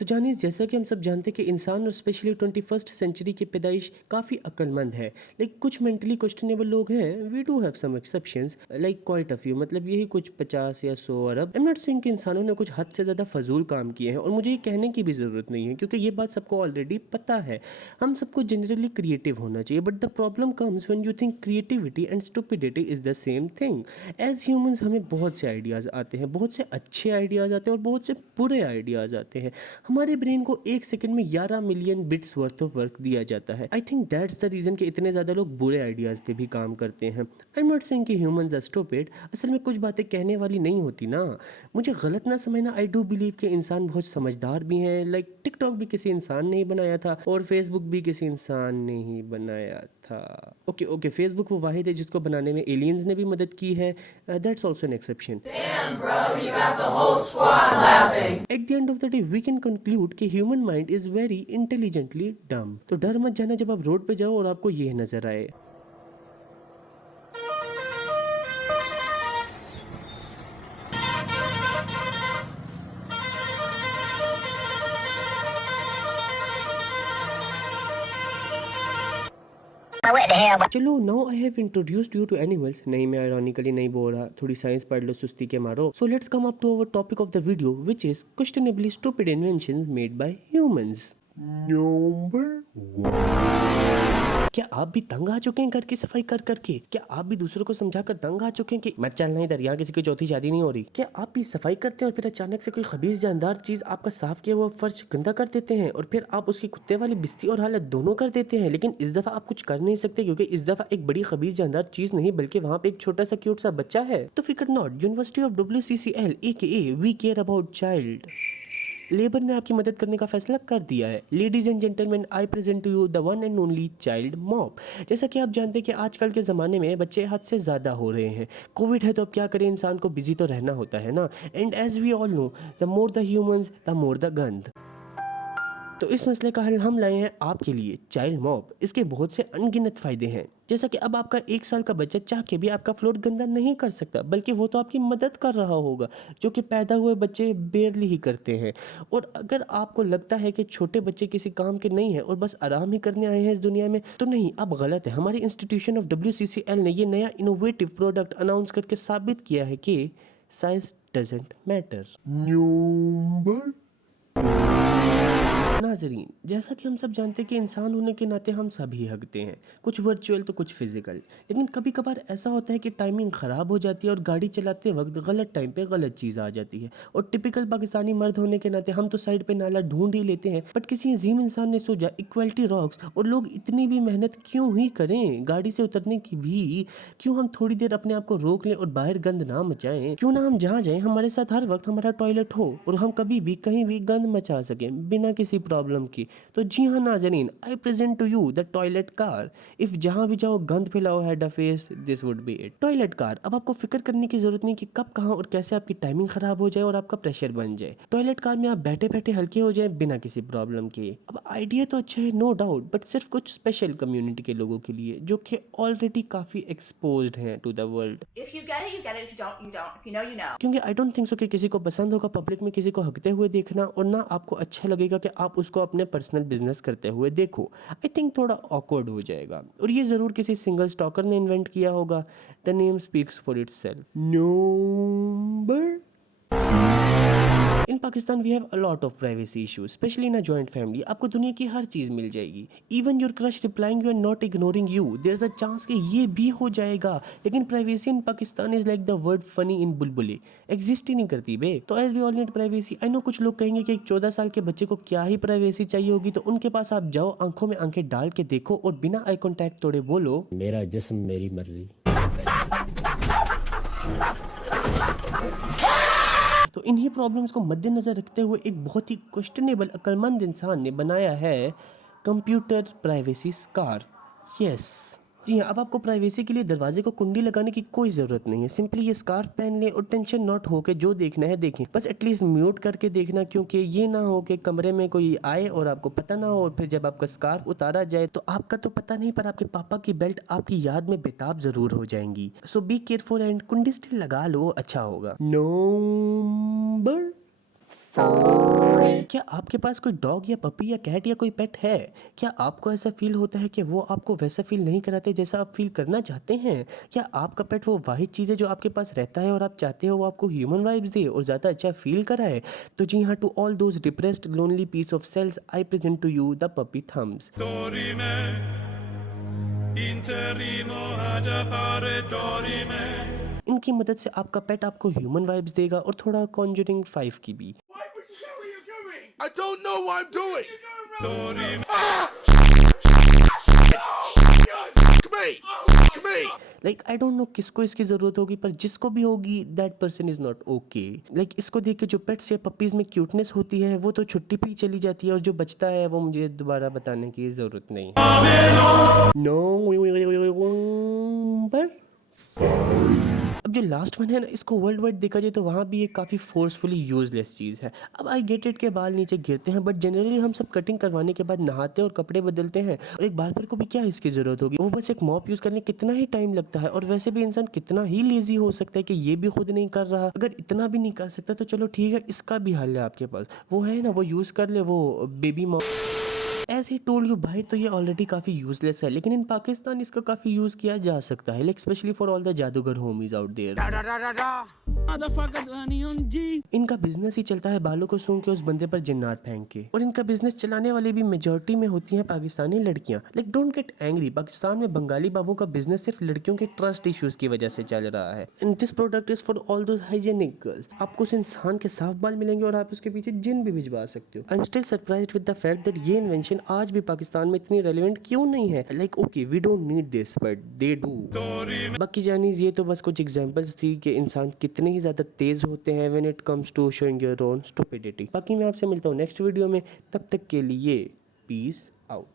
तो जानिए, जैसा कि हम सब जानते हैं कि इंसान और स्पेशली 21st सेंचुरी की पैदाइश काफ़ी अक्लमंद है। लाइक कुछ मेंटली क्वेश्चनेबल लोग हैं, we do have some exceptions, like quite a few, मतलब यही कुछ 50 या 100 अरब। आई एम नॉट सेइंग कि इंसानों ने कुछ हद से ज़्यादा फजूल काम किए हैं, और मुझे ये कहने की भी ज़रूरत नहीं है क्योंकि ये बात सबको ऑलरेडी पता है। हम सबको जनरली क्रिएटिव होना चाहिए, but the problem comes when you think creativity and stupidity is the same thing. As humans हमें बहुत से आइडियाज़ आते हैं, बहुत से अच्छे आइडियाज़ आते हैं और बहुत से बुरे आइडियाज़ आते हैं। हमारे ब्रेन को एक सेकंड में 11 million bits worth of work दिया जाता है। I think that's the reason कि इतने ज़्यादा लोग बुरे आइडियाज़ पे भी काम करते हैं। आई एम नॉट सेइंग कि ह्यूमंस आर स्टूपिड, असल में कुछ बातें कहने वाली नहीं होती ना। मुझे गलत ना समझना, आई डू बिलीव कि इंसान बहुत समझदार भी हैं। लाइक टिकटॉक भी किसी इंसान ने ही बनाया था और फेसबुक भी किसी इंसान ने ही बनाया था। ओके ओके, फेसबुक वो वाहिद है जिसको बनाने में एलियंस ने भी मदद की है। That's also an exception. At the end of the day we can conclude कि human mind is very intelligently dumb. तो डर मत जाना जब आप रोड पे जाओ और आपको ये नजर आए। चलो, now I have introduced you to animals. नहीं, मैं आयरॉनिकली नहीं बोल रहा, थोड़ी साइंस पढ़ लो सुस्ती के मारो। So let's come up to our topic of the video, which is questionably stupid inventions made by humans. क्या आप भी तंग आ चुके हैं घर की सफाई कर करके? क्या आप भी दूसरों को समझाकर तंग आ चुके हैं कि मत चलना इधर, यहाँ किसी की चौथी शादी नहीं हो रही? क्या आप भी सफाई करते हैं और फिर अचानक से कोई खबीज जानदार चीज आपका साफ किया हुआ फर्श गंदा कर देते हैं और फिर आप उसकी कुत्ते वाली बिस्ती और हालत दोनों कर देते हैं, लेकिन इस दफा आप कुछ कर नहीं सकते क्योंकि इस दफा एक बड़ी खबीज जानदार चीज नहीं बल्कि वहाँ पे एक छोटा सा क्यूट सा बच्चा है? तो फिकर not, university of WCCL AKA we care about child labour ने आपकी मदद करने का फैसला कर दिया है। Ladies and gentleman, I present to you the one and only child mob. जैसा कि आप जानते हैं कि आजकल के ज़माने में बच्चे हद से ज़्यादा हो रहे हैं। कोविड है तो अब क्या करें, इंसान को बिजी तो रहना होता है ना। And as we all know, the more the humans the more the गंद। तो इस मसले का हल हम लाए हैं आपके लिए, चाइल्ड मॉब। इसके बहुत से अनगिनत फायदे हैं, जैसा कि अब आपका 1 साल का बच्चा चाह के भी आपका फ्लोर गंदा नहीं कर सकता, बल्कि वो तो आपकी मदद कर रहा होगा, जो कि पैदा हुए बच्चे बेरली ही करते हैं। और अगर आपको लगता है कि छोटे बच्चे किसी काम के नहीं हैं और बस आराम ही करने आए हैं इस दुनिया में, तो नहीं, आप गलत है। हमारी इंस्टीट्यूशन ऑफ WCCL ने ये नया इनोवेटिव प्रोडक्ट अनाउंस करके साबित किया है कि साइंस डजेंट मैटर। नाजरीन, जैसा कि हम सब जानते हैं कि इंसान होने के नाते हम सभी हकते हैं, कुछ वर्चुअल तो कुछ फिजिकल। लेकिन कभी कभार ऐसा होता है कि टाइमिंग ख़राब हो जाती है और गाड़ी चलाते वक्त गलत टाइम पे गलत चीज़ आ जाती है। और टिपिकल पाकिस्तानी मर्द होने के नाते हम तो साइड पे नाला ढूंढ ही लेते हैं, बट किसी अजीम इंसान ने सोचा इक्वलिटी रॉक्स, और लोग इतनी भी मेहनत क्यों ही करें गाड़ी से उतरने की भी? क्यों हम थोड़ी देर अपने आप को रोक लें और बाहर गंद ना मचाएं? क्यों ना हम जहाँ जाएं हमारे साथ हर वक्त हमारा टॉयलेट हो और हम कभी भी कहीं भी गंद मचा सकें बिना किसी प्रॉब्लम की? तो जी हाँ नाजरीन, I present to you the toilet car. If जहाँ भी जाओ गंद फैलाओ had a face, this would be it. Toilet car. अब आपको फिक्र करने की जरूरत नहीं कि कब कहाँ और कैसे आपकी टाइमिंग खराब हो जाए और आपका प्रेशर बन जाए। टॉयलेट कार में आप बैठे बैठे हल्के हो जाए बिना किसी प्रॉब्लम के। अब आइडिया तो अच्छा है, नो डाउट, बट सिर्फ कुछ स्पेशल कम्युनिटी के लोगों के लिए जो कि ऑलरेडी काफी एक्सपोज्ड हैं to the world. If you get it, you get it. If you don't, you don't. If you know, you know. क्योंकि आई डोंट थिंक सो कि किसी को पसंद होगा पब्लिक में किसी को हकते हुए देखना, और ना आपको अच्छा लगेगा कि आप उसको अपने पर्सनल बिजनेस करते हुए देखो। आई थिंक थोड़ा ऑकवर्ड हो जाएगा, और ये ज़रूर किसी सिंगल स्टॉकर ने इन्वेंट किया होगा। The name speaks for itself. Number in Pakistan we have a lot of privacy issues, specially in a joint family. आपको दुनिया की हर चीज़ मिल जाएगी, even your crush replying you and not ignoring you, there is a chance कि ये भी हो जाएगा। लेकिन privacy in Pakistan is like the word funny in Bulbulay, exist ही नहीं करती बे। तो एज we all need privacy. I know कुछ लोग कहेंगे कि एक 14 साल के बच्चे को क्या ही प्राइवेसी चाहिए होगी, तो उनके पास आप जाओ, आंखों में आंखें डाल के देखो और बिना आई कॉन्टैक्ट तोड़े बोलो, मेरा जिस्म मेरी मर्जी। तो इन्हीं प्रॉब्लम्स को मद्देनजर रखते हुए एक बहुत ही क्वेश्चनेबल अक्लमंद इंसान ने बनाया है कंप्यूटर प्राइवेसी स्कार्फ। यस, जी हाँ, अब आपको प्राइवेसी के लिए दरवाजे को कुंडी लगाने की कोई ज़रूरत नहीं है। सिंपली ये स्कार्फ पहन लें और टेंशन नॉट हो के जो देखना है देखें, बस एटलीस्ट म्यूट करके देखना, क्योंकि ये ना हो कि कमरे में कोई आए और आपको पता ना हो, और फिर जब आपका स्कार्फ उतारा जाए तो आपका तो पता नहीं पर आपके पापा की बेल्ट आपकी याद में बेताब ज़रूर हो जाएंगी। सो बी केयरफुल एंड कुंडी स्टिल लगा लो, अच्छा होगा। नंबर क्या आपके पास कोई डॉग या पपी या कैट या कोई पेट है? क्या आपको ऐसा फील होता है कि वो आपको वैसा फील नहीं कराते जैसा आप फील करना चाहते हैं? क्या आपका पेट वो वाहिद चीज़ है जो आपके पास रहता है और आप चाहते हो वो आपको ह्यूमन वाइब्स दे और ज़्यादा अच्छा फील कराए? तो जी हाँ, to all those depressed lonely piece of cells I present to you the puppy thumbs. Dorime, interrimo ad appare dorime. इनकी मदद से आपका पेट आपको ह्यूमन वाइब्स देगा और थोड़ा कॉन्जरिंग 5 की भी। Why would you do what you're doing? I don't know what I'm doing. Dorime, Fuck me! Fuck me! Like I don't know किसको इसकी ज़रूरत होगी, पर जिसको भी होगी that person is not okay. Like इसको देख के जो पेट्स या पपीज़ में क्यूटनेस होती है वो तो छुट्टी पे ही चली जाती है और जो बचता है वो मुझे दोबारा बताने की ज़रूरत नहीं है। पर अब जो लास्ट वन है ना, इसको वर्ल्ड वाइड देखा जाए तो वहाँ भी ये काफ़ी फोर्सफुली यूजलेस चीज़ है। अब आई गेट इट के बाल नीचे गिरते हैं, बट जनरली हम सब कटिंग करवाने के बाद नहाते और कपड़े बदलते हैं, और एक बार्बर को भी क्या इसकी ज़रूरत होगी? वो बस एक मॉप यूज़ करने कितना ही टाइम लगता है, और वैसे भी इंसान कितना ही लेजी हो सकता है कि ये भी खुद नहीं कर रहा। अगर इतना भी नहीं कर सकता तो चलो ठीक है, इसका भी हल है आपके पास, वो है ना, वो यूज़ कर ले, वो baby mop. As he told you भाई, तो ये ऑलरेडी काफ़ी यूजलेस है, लेकिन इन पाकिस्तान इसका काफ़ी यूज़ किया जा सकता है, like specially for all the जादूगर होमीज आउट देयर। इनका बिजनेस ही चलता है बालों को सूंघ के उस बंदे पर जिन्नात फेंक के, और इनका बिजनेस चलाने वाली भी मेजोरिटी में होती हैं पाकिस्तानी लड़कियां। Like don't get angry, Pakistan में बंगाली बाबू का बिजनेस सिर्फ लड़कियों के ट्रस्ट इश्यूज की वजह से चल रहा है। And this product is for all those hygienic girls. आपको उस इंसान के साफ बाल मिलेंगे और आप उसके पीछे जिन भी भिजवा सकते हो। I am still surprised with the fact that ये इन्वेंशन आज भी पाकिस्तान में इतनी रेलेवेंट क्यों नहीं है। Like okay, we don't need this but they do. बाकी जानीज, ये तो बस कुछ एग्जांपल्स थी कि इंसान कितने ही ज़्यादा तेज़ होते हैं when it comes to showing your own stupidity. बाकी मैं आपसे मिलता हूँ नेक्स्ट वीडियो में, तब तक के लिए पीस आउट।